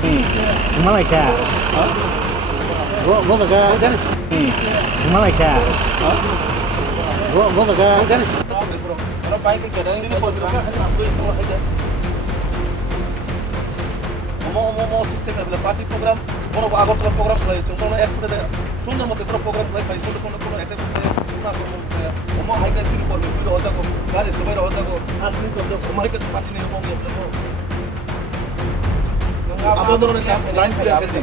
Malaika. Malaika. Malaika. Malaika. Party program বড় Agartala programme হয়েছে কোনো এক করে সুন্দর মতো কোনো প্রোগ্রাম হয়ে পাই সুন্দর কোনো কোনো একটা না কোনো ওমা হাইকা চিনি করবে তুই হজাগো গাড়ি সবাই হজাগো আর তুমি করবে ওমা হাইকা পার্টি নিয়ে মঙ্গে আপনার আপনাদের অনেক লাইন ফিরে আছে।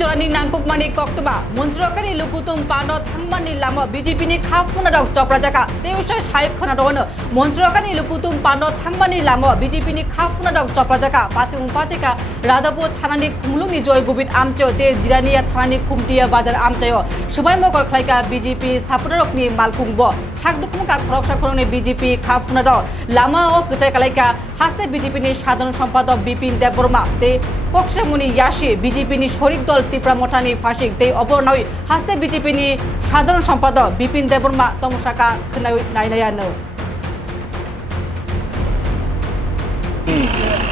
જોડાની નાંકોકમાંની કોક્ટમાં મંત્રકાની લુકુતુમ પાનો થાંગમાની લામો બીજીપીની ખાફુના ડોક ચોપરાજાકા તેવશે શાહેબ ખના રોન મંત્રકાની લુકુતુમ પાનો થાંગમાની લામો બીજીપીની ખાફુના ડોક ચોપરાજાકા પાતે ઉપાતેકા રાધાપુર થાનાની ખુમલુંગી જોય ગુબિન આમચયો તે જીરાનીયા થાનાની ખુમટીયા બાજાર આમચયો સમય મોકર ખલાઈકા બીજીપી સાપુના ડોકની માલકુંગબો সাকদুকুমুক রক্ষাকরণে বিজেপি খাফুনার লামাও প্রচারকালাইকা হাসে বিজেপি নিয়ে সাধারণ সম্পাদক বিপিন দেববর্মা তে পক্ষেমুনি ইয়াসে বিজেপি নি শরিক দল তিপ্রা মোঠানি ফাঁসিক দে অবরণই হাসে বিজেপি নি সাধারণ সম্পাদক বিপিন দেববর্মা তমসাকা নাইনায়ানো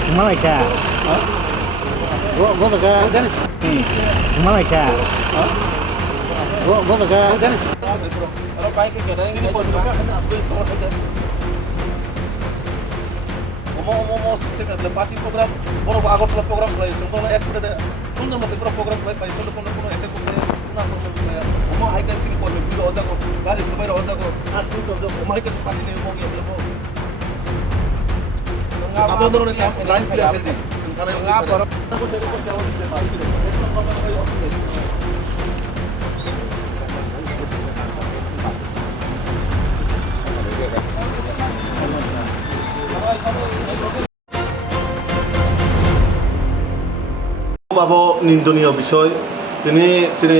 Malaika. Huh? What, Malaika. Party program বড় আগরতলা প্রোগ্রাম হয়েছে কোনো এক করে সুন্দর মতো কোনো প্রোগ্রাম হয়ে পাই সুন্দর কোনো কোনো একটা করে না কোনো ওমা হাইকা চিনি করবে তুই হজাগো গাড়ি সবাই হজাগো আর তুই করবে ওমা হাইকা পার্টি নিয়ে মঙ্গে আপনার আপনাদের অনেক লাইন ফিরে আছে পাব নিন্দনীয় বিষয়। তিনি শ্রী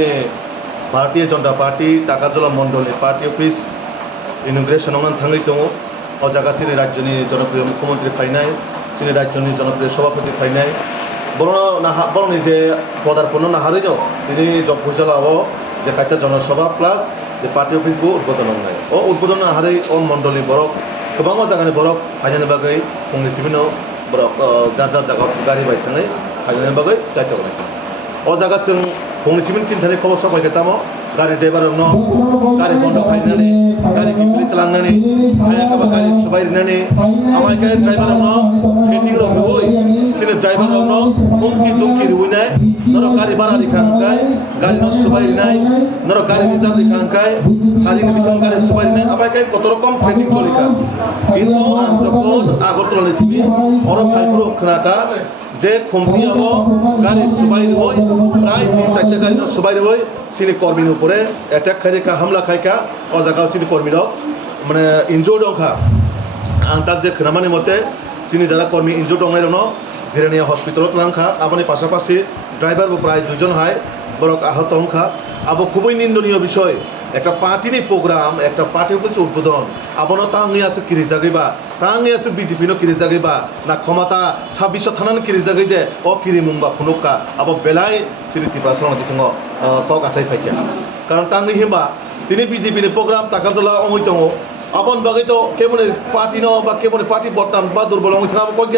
ভারতীয় জনতা পার্টি, টাকাজোলা মন্ডলী পার্টি অফিস, ইনুগ্রেশন অমান থাঙ্গিতম ও জায়গা শ্রী রাজ্যনি জনপ্রিয় মুখ্যমন্ত্রী ফাইনাই, শ্রী রাজ্যনি জনপ্রিয় সভাপতি ফাইনাই। বরং নাহা বরং যে পদার্পণ নাহারিজ তিনি জবভূষাল যে কাইসা জনসভা, প্লাস যে পার্টি অফিস উদ্বোধন হয়। ও উদ্বোধন নাহারি ও মন্ডলী বরক गोबां जायगानि बरक फाइनायनि बागै फंनैसो बरक जार जार जायगायाव गारि बायथाङै फाइनायनि बागै जायगा गनाय ও জায়গা जों फंनैसो चिन्तानि खबर सफायखौ तामो गारि ड्राइभारनो गारि बन्द खालामनानै गारि गिफ्ट लांनानै आयाखाबा गारि सुबायनानै आमायखाय ड्राइभारनो फिटिं रंहै सिने ड्राइभारनो हुमखि दुमखि रुइनाय नर kankai গাড়ি সুপারি নাই, ধরো গাড়ি রিজার্ভ কাঙ্কায় স্বাধীন মিশন গাড়ি সুপারি নাই, আবার গাড়ি কত রকম ট্রেনিং চলে কান কিন্তু যখন আগরতলা নিয়েছি বড় ভাইগুলো খানাকা যে খমতি হব গাড়ি সুবাই হই, প্রায় তিন চারটে গাড়ি সুবাই হই সিনি কর্মীর উপরে অ্যাটাক খাই কা, হামলা খাই কা ও জায়গা সিনি কর্মীরাও মানে ইনজোর্ড খা তার যে খেনামানি মতে, চিনি যারা কর্মী ইনজোর্ড অঙ্গের ধীরে নিয়ে হসপিটালত নাংখা আপনি পাশাপাশি ড্রাইভার প্রায় দুজন হয় বরক আহত অংখা আবো খুবই নিন্দনীয় বিষয়। একটা পার্টিনি প্রোগ্রাম একটা পার্টি অফিস উদ্বোধন। আবনো তাঙে আছে কিরি জাগিবা। তাঙে আছে বিজেপি নো কিরি জাগিবা। না ক্ষমতা ছাব্বিশ থানানো কিরি জাগি দে ও কিরি মুংবা খুনুকা আবো বেলাই সিরি ত্রিপুরা সরং বিসঙ্গ কক আচাই ফাইকা কারণ তাঙে হিমবা, তিনি বিজেপিনি প্রোগ্রাম তাকার জলা অঙ্গই দङ আপন বাকি তো কেমন পার্টি ন বা কেমন পার্টি বর্তাম বা দুর্বল অঙ্গই থাকা কই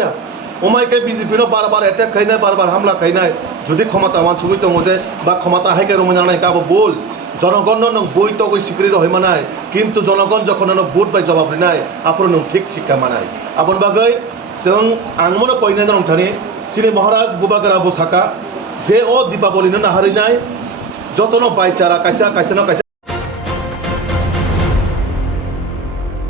ওমাইকে বিজেপিরও বারবার এটাক খাই নাই বারবার হামলা খাই নাই যদি ক্ষমতাবান সুবিত মজে বা ক্ষমতা হাইকে রোমনা নাই কাব বল জনগণ বই তো স্বীকৃতি হয় মানায় কিন্তু জনগণ যখন ভোট পাই জবাব নাই আপনার ঠিক শিক্ষা মানায় আপন বাগৈ जों आं मनो कयनो दं थानि सिनि महाराज बुबागरा बुसाका जे ओ दीपावली नाहरैनाय जतन बायचारा कायसा कायसा कायसा